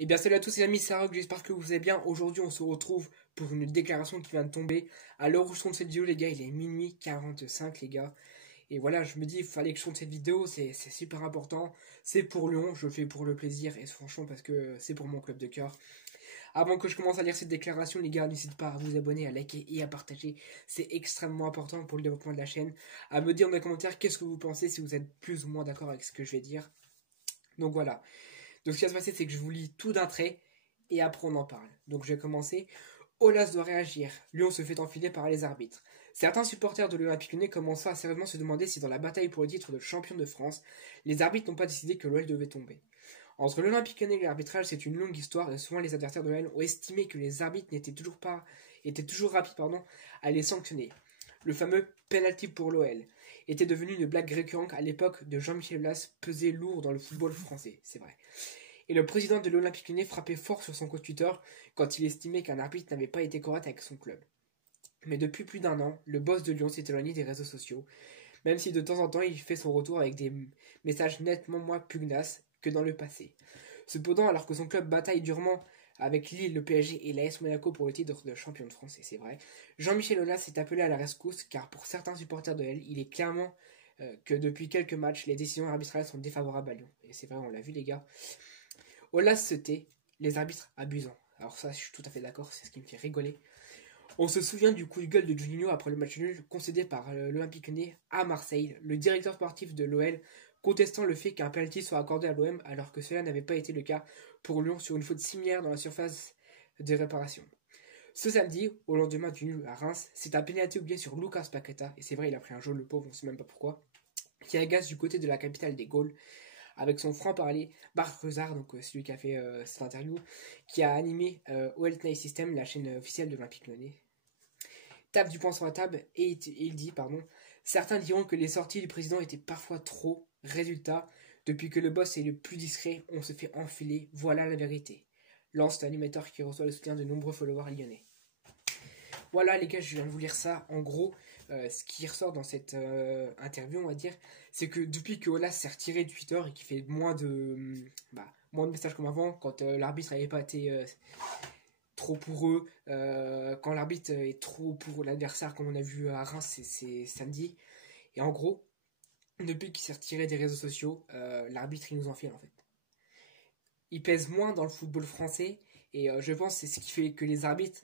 Eh bien salut à tous les amis, c'est Rock, j'espère que vous allez bien. Aujourd'hui on se retrouve pour une déclaration qui vient de tomber. À l'heure où je tourne cette vidéo les gars, il est minuit 45 les gars. Et voilà, je me dis, il fallait que je tourne cette vidéo, c'est super important. C'est pour Lyon, je le fais pour le plaisir et franchement parce que c'est pour mon club de cœur. Avant que je commence à lire cette déclaration les gars, n'hésitez pas à vous abonner, à liker et à partager. C'est extrêmement important pour le développement de la chaîne. À me dire dans les commentaires qu'est-ce que vous pensez, si vous êtes plus ou moins d'accord avec ce que je vais dire. Donc voilà. Donc ce qui va se passer, c'est que je vous lis tout d'un trait et après on en parle. Donc je vais commencer. Olas doit réagir. Lyon se fait enfiler par les arbitres. Certains supporters de l'Olympique Lyonnais commencent à sérieusement se demander si dans la bataille pour le titre de champion de France, les arbitres n'ont pas décidé que l'OL devait tomber. Entre l'Olympique Lyonnais et l'arbitrage, c'est une longue histoire et souvent les adversaires de l'OL ont estimé que les arbitres étaient toujours rapides à les sanctionner. Le fameux penalty pour l'OL était devenu une blague récurrente à l'époque de Jean-Michel Aulas, pesé lourd dans le football français, c'est vrai. Et le président de l'Olympique Lyonnais frappait fort sur son compte Twitter quand il estimait qu'un arbitre n'avait pas été correct avec son club. Mais depuis plus d'un an, le boss de Lyon s'est éloigné des réseaux sociaux, même si de temps en temps il fait son retour avec des messages nettement moins pugnaces que dans le passé. Cependant, alors que son club bataille durement avec Lille, le PSG et l'AS Monaco pour le titre de champion de France, et c'est vrai, Jean-Michel Aulas s'est appelé à la rescousse car pour certains supporters de L, il est clairement que depuis quelques matchs, les décisions arbitrales sont défavorables à Lyon. Et c'est vrai, on l'a vu les gars. Aulas se tait, les arbitres abusant. Alors ça, je suis tout à fait d'accord, c'est ce qui me fait rigoler. On se souvient du coup de gueule de Juninho après le match nul concédé par l'Olympique Lyonnais à Marseille, le directeur sportif de l'OL contestant le fait qu'un penalty soit accordé à l'OM alors que cela n'avait pas été le cas pour Lyon sur une faute similaire dans la surface de réparation. Ce samedi, au lendemain du nul à Reims, c'est un penalty oublié sur Lucas Paqueta, et c'est vrai il a pris un jaune le pauvre, on sait même pas pourquoi, qui agace du côté de la capitale des Gaules, avec son franc-parler, Bart Ruzard, donc celui qui a fait cette interview, qui a animé OL Night System, la chaîne officielle de l'Olympique Lyonnais. Tape du poing sur la table et il dit, certains diront que les sorties du président étaient parfois trop. Résultat, depuis que le boss est le plus discret, on se fait enfiler, voilà la vérité. Lance l'animateur qui reçoit le soutien de nombreux followers lyonnais. Voilà les gars, je viens de vous lire ça. En gros, ce qui ressort dans cette interview, on va dire, c'est que depuis que Aulas s'est retiré de Twitter et qu'il fait moins de messages comme avant, quand l'arbitre n'avait pas été trop pour eux, quand l'arbitre est trop pour l'adversaire, comme on a vu à Reims, c'est samedi. Et en gros, depuis qu'il s'est retiré des réseaux sociaux, l'arbitre il nous enfile en fait. Il pèse moins dans le football français et je pense que c'est ce qui fait que les arbitres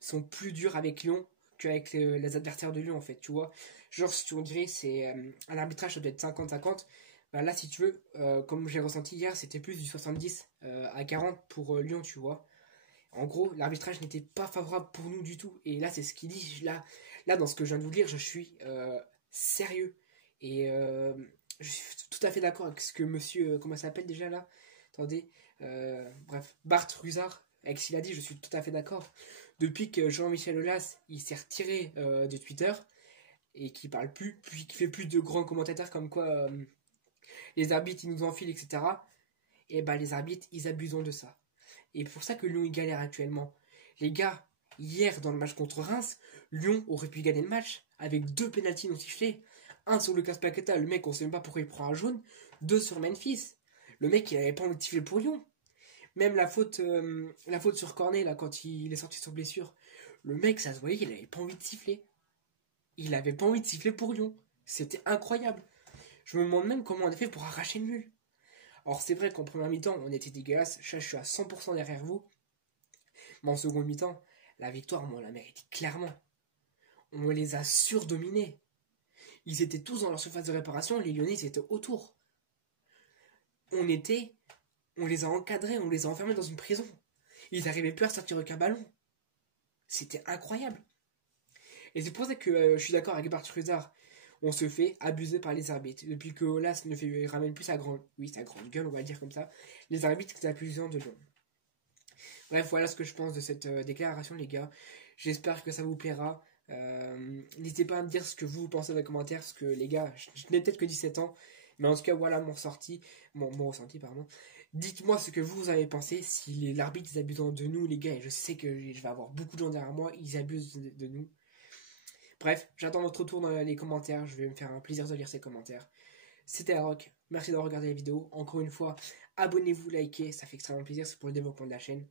sont plus durs avec Lyon qu'avec les adversaires de Lyon en fait, tu vois. Genre si on dirait c'est un arbitrage ça doit être 50-50, bah là si tu veux, comme j'ai ressenti hier, c'était plus du 70 à 40 pour Lyon, tu vois. En gros, l'arbitrage n'était pas favorable pour nous du tout. Et là, c'est ce qu'il dit. Là, dans ce que je viens de vous lire, je suis sérieux. Et je suis tout à fait d'accord avec ce que monsieur... comment ça s'appelle déjà là? Attendez. Bref, Bart Ruzard, avec ce qu'il a dit, je suis tout à fait d'accord. Depuis que Jean-Michel Aulas, il s'est retiré de Twitter et qu'il parle plus, puis qu'il fait plus de grands commentateurs comme quoi les arbitres, ils nous enfilent, etc. Et bah, les arbitres, ils abusent de ça. Et pour ça que Lyon il galère actuellement. Les gars, hier dans le match contre Reims, Lyon aurait pu gagner le match avec 2 pénaltys non sifflés. Un sur Lucas Paqueta, le mec on sait même pas pourquoi il prend un jaune. 2 sur Memphis. Le mec il avait pas envie de siffler pour Lyon. Même la faute sur Cornet là quand il est sorti sur blessure. Le mec ça se voyait qu'il avait pas envie de siffler. Il avait pas envie de siffler pour Lyon. C'était incroyable. Je me demande même comment on a fait pour arracher le nul. Alors c'est vrai qu'en première mi-temps, on était dégueulasse, je suis à 100% derrière vous. Mais en seconde mi-temps, la victoire, on l'a mérité clairement. On les a surdominés. Ils étaient tous dans leur surface de réparation, les Lyonnais étaient autour. On les a encadrés, on les a enfermés dans une prison. Ils n'arrivaient plus à sortir aucun ballon. C'était incroyable. Et c'est pour ça que je suis d'accord avec Bart Ruzard. On se fait abuser par les arbitres. Depuis que Aulas ramène plus sa grande gueule, on va dire comme ça, les arbitres sont accusants de Lyon. Bref, voilà ce que je pense de cette déclaration, les gars. J'espère que ça vous plaira. N'hésitez pas à me dire ce que vous pensez dans les commentaires, parce que les gars, je n'ai peut-être que 17 ans, mais en tout cas, voilà mon ressenti, pardon. Dites-moi ce que vous avez pensé, si l'arbitre est abusant de nous, les gars, et je sais que je vais avoir beaucoup de gens derrière moi, ils abusent de nous. Bref, j'attends votre retour dans les commentaires, je vais me faire un plaisir de lire ces commentaires. C'était Aroc. Merci d'avoir regardé la vidéo. Encore une fois, abonnez-vous, likez, ça fait extrêmement plaisir, c'est pour le développement de la chaîne.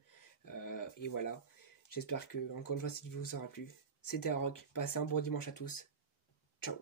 Et voilà. J'espère que, encore une fois, cette vidéo vous aura plu. C'était Aroc. Passez un bon dimanche à tous. Ciao.